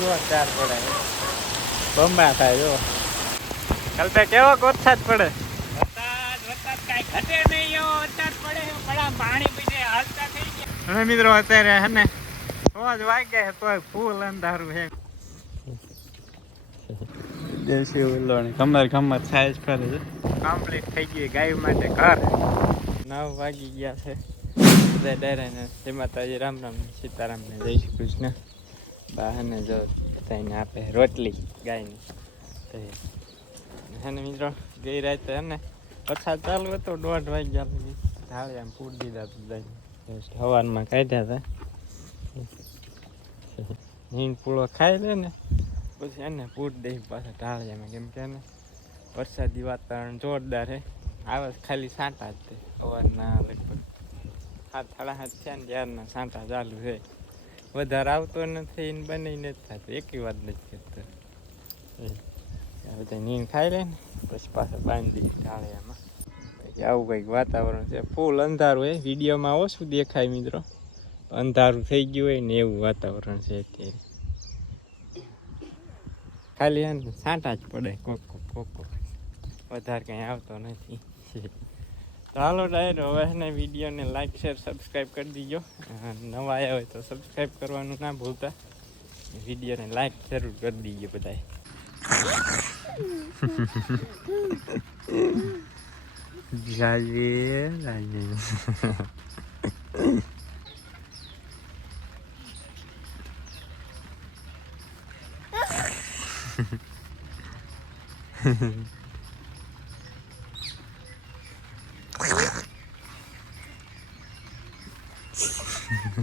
જોરદાર પડે? બંબા થાય જો. કાલ કેવો વરસાદ પડે? વરસાદ વરસાદ કાંઈ ઘટે નહીં એવો વરસાદ પડે. છે. પાણી પીને હાલતા થઈ ગયા. હવે મિત્રો અત્યારે હે ને રોજ વાગ્યા તો ફૂલ અંધારું હે દેશી ઉલ્લોણી કમર કમર સાઈઝ ફરે છે કમ્પ્લીટ થઈ ગઈ ગાય માટે ઘર. નવ વાગી ગયા છે. બધા ડરે ને જય માતાજી રામ રામ સીતારામ ને જય શ્રી કૃષ્ણ. બહાને જો થઈને આપે રોટલી ગાયની. તો હે ને મિત્રો, ગઈ રાતે હે ને વરસાદ ચાલુ હતો, દોઢ વાગ્યા સુધી ઢાળે આમ પૂર દીધા બધા હવાનમાં કાઢ્યા હતા. હિંગ પૂળો ખાઈ લે ને, પછી એને પૂર દઈ પાછા ઢાળિયામાં કેમ કે એને વરસાદી વાતાવરણ જોરદાર હે. આવે ખાલી સાંટા જ તે. સવારના લગભગ સાત સાડા સાત થયા ને ત્યારના સાંટા ચાલુ છે વધારે આવતો નથી ને બની નથી થતું. એકી વાત નથી કરતો. બધા નીંદ ખાઈ લે ને પછી પાછા બાંધી ઢાળિયામાં આવું કંઈક વાતાવરણ છે. ફૂલ અંધારું હોય વિડીયોમાં ઓછું દેખાય મિત્રો? અંધારું થઈ ગયું હોય ને એવું વાતાવરણ છે અત્યારે. ખાલી સાંટા જ પડે. કોક કોક કોક. વધારે કંઈ આવતો નથી. હાલો ડાયર હવે ને વિડીયોને લાઈક શેર સબસ્ક્રાઈબ કરી દીજો. નવા આવ્યા હોય તો સબસ્ક્રાઈબ કરવાનું ના ભૂલતા. વિડીયોને લાઈક જરૂર કરી દીજો બધાએ જાજે જાજે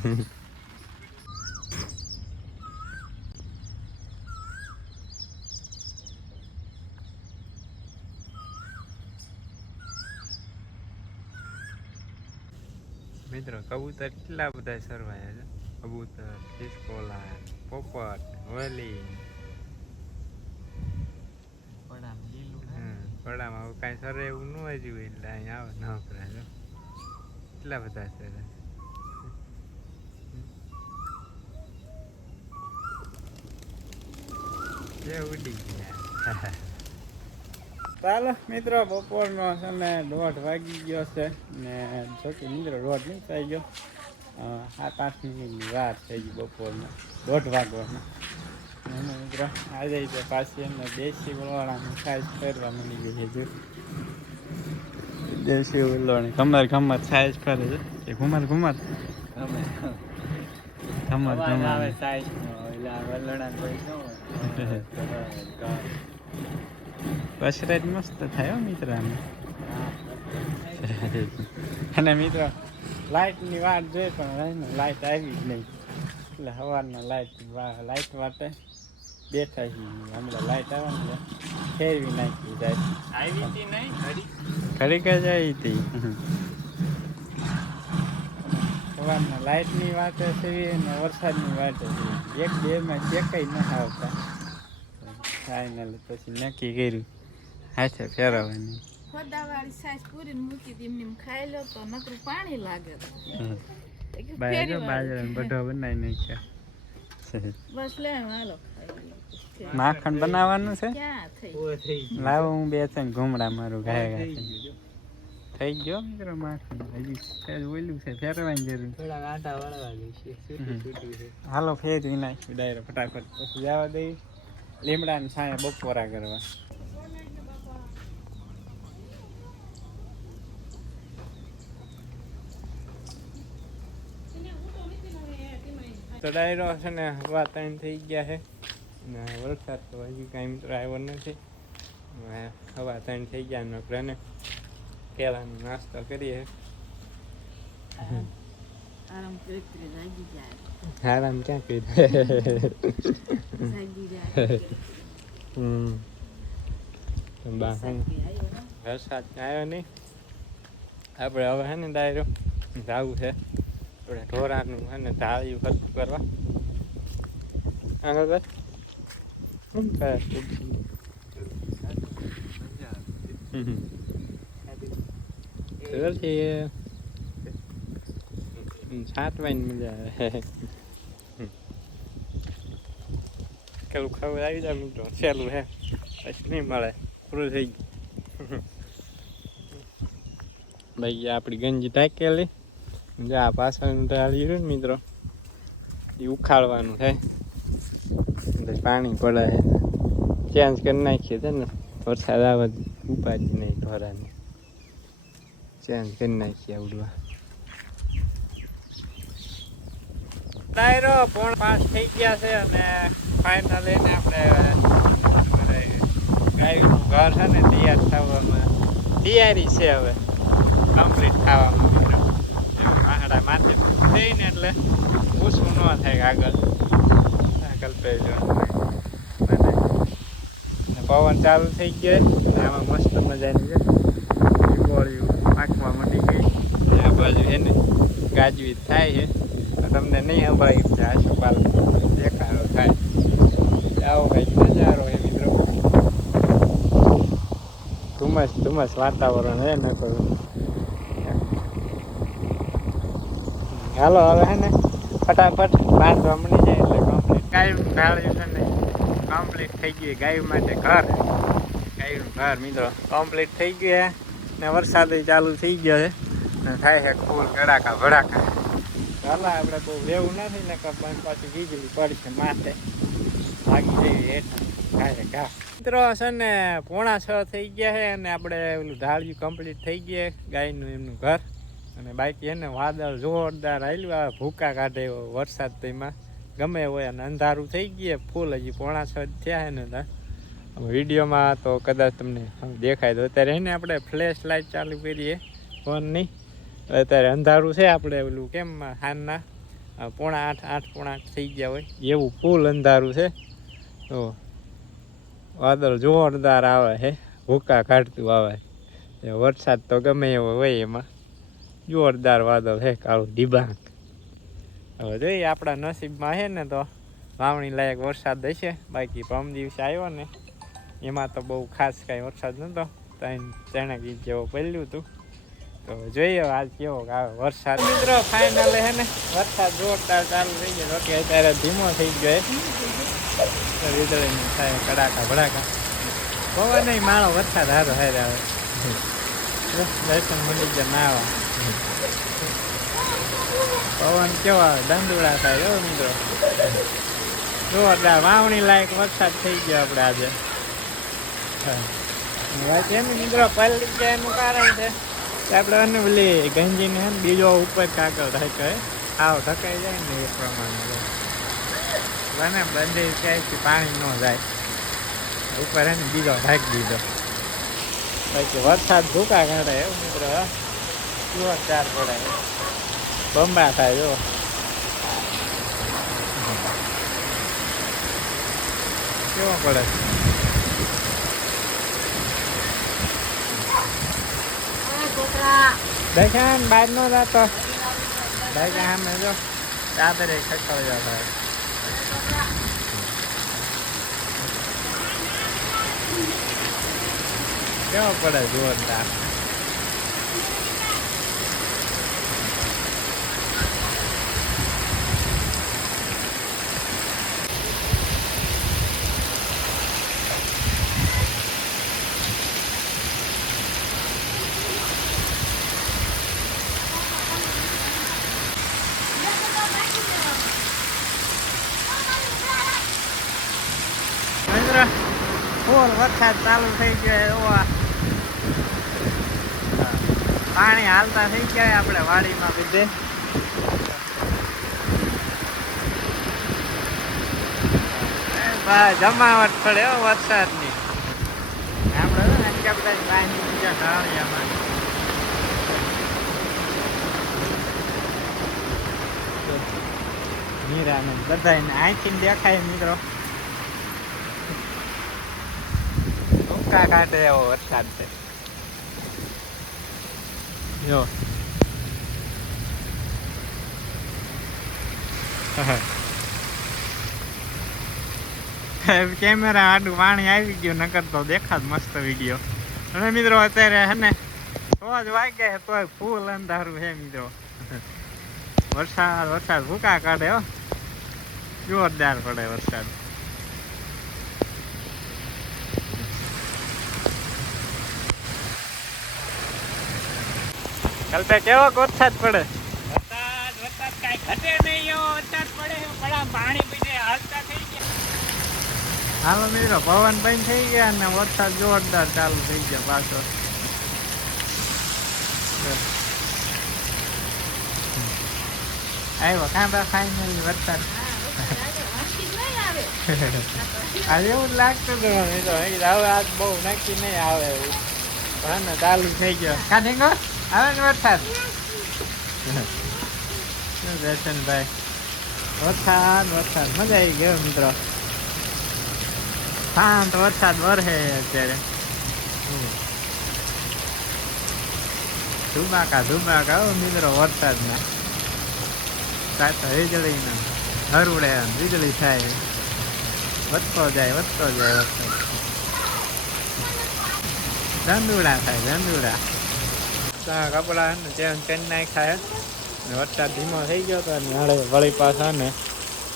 મિત્રો કબૂતર કેટલા બધા સરવાયા છે? કબૂતર ખિસકોલા પોપટ વલી. પડામાં કાંઈ સરે એવું ન હોય એટલે અહીંયા આવે ન જો. કેટલા બધા સરે જે ઉડી ગયા ચાલો મિત્રો બપોરનો છે દોઢ વાગી ગયો છે ને જોકે મિત્રો દોઢ નહીં થઈ ગયો. સાત આઠ મિનિટની વાર થઈ ગઈ બપોરનો દોઢ વાગવાનો અને મિત્રો આજે તો પાછી એમને દેશી વલોણાની સાઈઝ ફેરવા મળી ગઈ છે દેશી વલોણી ખમર ખમર સાઈઝ ફરે છે. કે ઘુમર ઘુમર કમર કમર કસરત મસ્ત થાય હો. મિત્ર અને મિત્ર લાઇટની વાત જોઈ પણ લાઇટ આવી જ નહીં. એટલે સવારના લાઇટ લાઇટ માટે બેઠા છીએ હમણાં લાઇટ આવે ને ફેરવી નાખી જાય. આવી હતી નહીં ઘડી. ઘડી કે જાય હતી. સવારના લાઇટની વાતે છે અને વરસાદની વાતે છે એક બેમાં ચેકઈ ન આવતા. ફાઇનલ પછી નક્કી કર્યું. હાથે ફેરવવાની. ખોદાવાળી સાઈઝ પૂરીને મૂકી હતી એમને ખાઈ લો તો નકરું પાણી લાગે બાજરો બાજરો બધો બનાવી નાખ્યો. બસ લે હાલો. માખણ બનાવવાનું છે? લાવો હું બે ત્રણ ઘૂમડા મારું ગાય ગાય થઈ ગયો? મિત્રો માખણ હજી સહેજ ઓયલું છે ફેરવાની જરૂર. થોડા આટા વળવા દઈશું. હમ. છૂટું છે હાલો ફેરવી નાખ્યું ડાયરો ફટાફટ. પછી જવા દઈ. લીમડાને છાંય બપોરા કરવા. તો ડાયરો છે ને હવા ત્રણ થઈ ગયા છે. ને વરસાદ તો હજી કાંઈ મિત્રો આવ્યો નથી. હવા ત્રણ થઈ ગયા ને આપણે ને પહેલાંનો નાસ્તો કરીએ આરામ કરી જાગી જાય આરામ ક્યાં કરી જાગી જાય હમ. વરસાદ આવ્યો નહીં આપણે હવે હે ને ડાયરો જવું છે આપણે ઢોરાનું હે ને ધાળિયું ખર્ચ કરવા આગળ કર શું કરે હમ. સરસી છાંટવાની મજા આવે ટાકેલું ખાવું આવી જાય મિત્રો સહેલું હે પછી નહીં મળે પૂરું થઈ ગયું ભાઈ આપણી ગંજી ટાકેલી આ પાછળનું ઢાળી રહ્યું ને મિત્રો એ ઉખાડવાનું અંદર પાણી પડે ચેન્જ કરી નાખીએ છે ને વરસાદ આવે ઉપાડી નહીં ઢોરાની ચેન્જ કરી નાખીએ પાસ થઈ ગયા છે અને ફાઇનલ એને આપણે ગાયનું ઘર છે ને તૈયાર થવામાં. તૈયારી છે હવે. કમ્પ્લીટ થવામાં થઈને એટલે ઓછું ન થાય આગળ. આગળ પવન ચાલુ થઈ ગયો. આમાં મસ્ત મજાની છે. આંખમાં મટી ગઈ. આ બાજુ એને ગાજવી થાય છે. તમને નહીં સંભળાય કે આશુપાલ દેખાડો થાય. આવો કંઈક નજારો એ મિત્રો. ધુમ્મસ ધુમ્મસ વાતાવરણ હે ને કોઈ. હાલો હવે હે ને. ફટાફટ બાંધ રમણી જાય એટલે કમ્પ્લીટ ગાયું ઢાળ્યું છે ને. કમ્પ્લીટ થઈ ગયું ગાયું માટે ઘર. ગાયું ઘર, મિત્રો. કમ્પ્લીટ થઈ ગયું ને વરસાદ ચાલુ થઈ ગયો છે. ને થાય છે ફૂલ ગડાકા ભડાકા. ચાલો, આપણે બહુ લેવું નથી ને પાછી વીજળી પડશે માથે. ભાગી જઈએ હેઠળ. ઘા મિત્રો, છે ને, પોણા છ થઈ ગયા છે અને આપણે ઓલું ધાળિયું કમ્પ્લીટ થઈ ગયા ગાયનું એમનું ઘર. અને બાકી એને વાદળ જોરદાર આવેલું આ ભૂકા કાઢે વરસાદ તેમાં ગમે હોય અને અંધારું થઈ ગયા ફૂલ હજી પોણા છ થયા છે ને ત્યાં વિડીયોમાં તો કદાચ તમને દેખાય તો અત્યારે એને આપણે ફ્લેશ લાઇટ ચાલુ કરીએ ફોનની. અત્યારે અંધારું છે આપણે ઓલું કેમ હાનના? પોણા આઠ આઠ પોણા આઠ થઈ ગયા હોય. એવું ફૂલ અંધારું છે. તો વાદળ જોરદાર આવે છે ભૂકા કાઢતું આવે. વરસાદ તો ગમે એવો હોય એમાં. જોરદાર વાદળ છે કાળું ડિબાંગ. હવે જોઈએ આપણા નસીબમાં છે ને તો વાવણી લાયક વરસાદ હશે. બાકી પમ દિવસે આવ્યો ને. એમાં તો બહુ ખાસ કાંઈ વરસાદ નહોતો. ત્રણ ત્રણ ગીત જેવો પડ્યું હતું. તો જોઈએ આજ કેવો આવે વરસાદ. મિત્રો ફાઇનલ હે ને, વરસાદ જોરદાર ચાલુ થઈ ગયો. જોકે અત્યારે ધીમો થઈ ગયો વીજળીની થાય કડાકા ભડાકા. પવન નહીં માળો વરસાદ હારો હારે આવે. દર્શન મંદિર જ ના આવે. પવન કેવો આવે? દંડુડા થાય એવો મિત્રો. જોરદાર વાવણી લાયક વરસાદ થઈ ગયો આપણે આજે. એમ મિત્રો પલળી ગયા એનું કારણ છે આપણે એને ઓલી ગંજીને બીજો ઉપર કાગળ ઢકે આવ ઢકાઈ જાય ને એ પ્રમાણે બને બંધ ક્યાંયથી પાણી ન જાય. ઉપર એને બીજો ઢાંકી દીધો. પછી વરસાદ ભૂકા કાઢે મિત્રો હા. જોરદાર પડે બંબા થાય જો કેવો પડે? દેખાન બહાર નો જતો દેખાન ને જો ચાદરે ખખડ જતો કેવો પડે જોરદાર મિત્ર ફૂલ વરસાદ ચાલુ થઈ ગયો એવો પાણી હાલતા થઈ ગયા આપણે વાડીમાં એ જમાવટ પડે એવો વરસાદની. તો આટલા બધા બીજા બધાને આંખી દેખાય મિત્રો. ટૂંકા કાઢે એવો વરસાદ છે જો કેમેરા આડું પાણી આવી ગયું નકર તો દેખાત મસ્ત વીડિયો અને મિત્રો અત્યારે હે ને સો જ વાગ્યા તોય ફૂલ અંધારું છે મિત્રો. વરસાદ વરસાદ ભૂકા કાઢે હો. જોરદાર પડે વરસાદ. કલ્પે કેવો વરસાદ પડે. વરસાદ વરસાદ કાંઈ ઘટે નહીં એવો વરસાદ પડે. પડા પાણી પીને હાલતા થઈ ગયા. હાલો મિત્રો પવન બંધ થઈ ગયા અને વરસાદ જોરદાર ચાલુ થઈ ગયા પાછો. આવ્યો કાંબા ફાઈનલ વરસાદ. આજે એવું જ લાગતું હતું હવે આજ બહુ નક્કી નહીં આવે એવું. ચાલુ થઈ ગયો. કાઢી ઢીંગો આવે ને વરસાદ દર્શનભાઈ વરસાદ વરસાદ મજા આવી ગયો મિત્રો. શાંત વરસાદ વરસે અત્યારે. ધુમાકા ધુમાકા મિત્રો વરસાદના. સાચો વીજળીના હરુડે વીજળી થાય. વધતો જાય વધતો જાય વરસાદ. ધંધુડા થાય, ધંધુડા. કપડા ને ચેન ચેન નાખ્યા ને વરસાદ ધીમો થઈ ગયો તો ને હવે વળી પાછા ને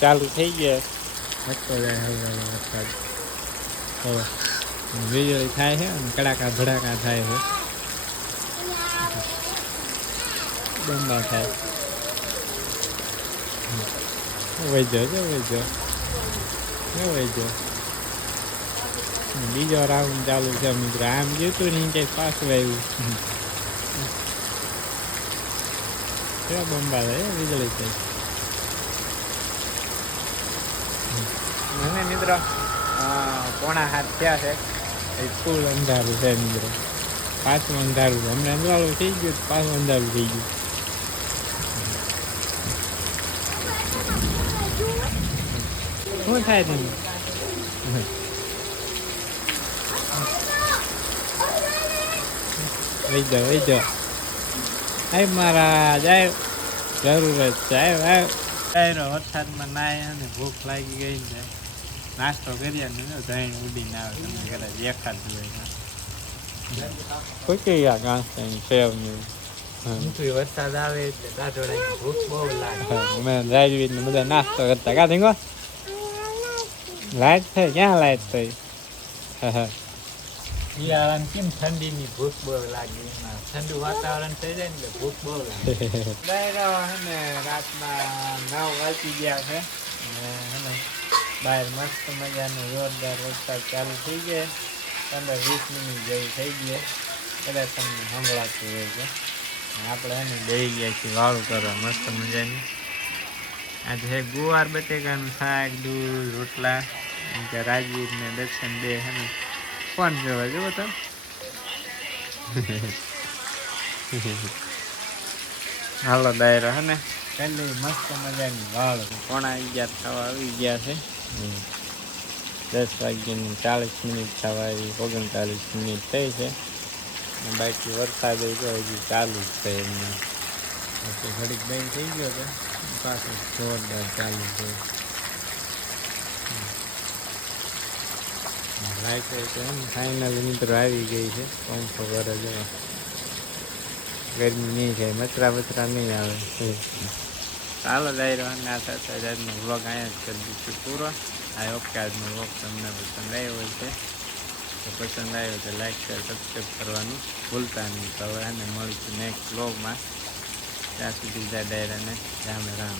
ચાલુ થઈ ગયા વધતો જાય હવે હવે વરસાદ હવે વીજળી થાય છે અને કડાકા ભડાકા થાય છે બંધા થાય વૈજો જો વૈજો જો વૈજો બીજો રાઉન્ડ ચાલુ છે મિત્ર આમ ગયું તું ને ક્યાંક પાછું આવ્યું કેવા બંબા થાય હે વીજળી થઈ મને મિત્રો પોણા હાથ થયા છે એ ફૂલ અંધારું છે મિત્રો પાછું અંધારું છે હમણાં અંધારું થઈ ગયું પાછું અંધારું થઈ ગયું શું થાય તને વહી જાઓ વહી જાઓ આય મારા જાય જરૂર જ છે આય આય. આયરો વરસાદમાં નાય અને ભૂખ લાગી ગઈ ને. નાસ્તો કર્યા ને દહીં ઉડીને આવે તમને કદાચ દેખાતું હોય કોઈ કઈ આ ઘાસ અહીં સેવ ને વરસાદ આવે એટલે ભૂખ બહુ લાગે. અમે ને બધા નાસ્તો કરતા. કા ગો લાઈટ થઈ? ક્યાં લાઈટ થઈ? શિયાળામાં કેમ ઠંડીની ભૂખ બહુ લાગે? એમાં ઠંડુ વાતાવરણ થઈ જાય ને એટલે ભૂખ બહુ લાગે. ડાયરો હે રાતના નવ વાગી ગયા છે અને બહાર મસ્ત મજાનો જોરદાર વરસાદ ચાલુ થઈ ગયો. પંદર વીસ મિનિટ જેવી થઈ ગઈ કદાચ તમને સંભળાતું હોય છે આપણે એને બેસી ગયા છીએ વાળું કરવા મસ્ત મજાની. આજે ગુવાર બટેકાનું શાક દૂધ રોટલા. એમ કે રાજવીર ને દર્શન બે હે ને. ફોન જોવા જુઓ તો હાલો ડાયરો હે ને? પેલી મસ્ત મજાની વાળ પોણા અગિયાર થવા આવી ગયા છે. દસ વાગ્યાની ચાલીસ મિનિટ થવા આવી ઓગણચાલીસ મિનિટ થઈ છે. ને બાકી વરસાદ તો હજી ચાલુ જ છે એમને. ઘડીક બંધ થઈ ગયો છે. પાછું જોરદાર ચાલુ છે. લાઈટ તો એમ ફાઇનલ મિત્રો આવી ગઈ છે. કોમ ખબર જ ગરમી નહીં થાય મચરા બચરા નહીં આવે. ચાલો ડાયરો રહ્યો આ સાથે આજનો વ્લોગ અહીંયા જ કરી દીધું પૂરો. આ ઓકે આજનો વ્લોગ તમને પસંદ આવ્યો છે. તો પસંદ આવ્યો તો લાઈક શેર સબસ્ક્રાઈબ કરવાનું ભૂલતા નહીં. તો હવે એને મળીશું નેક્સ્ટ વ્લોગમાં ત્યાં સુધી જાય ડાયરાને રામે રામ.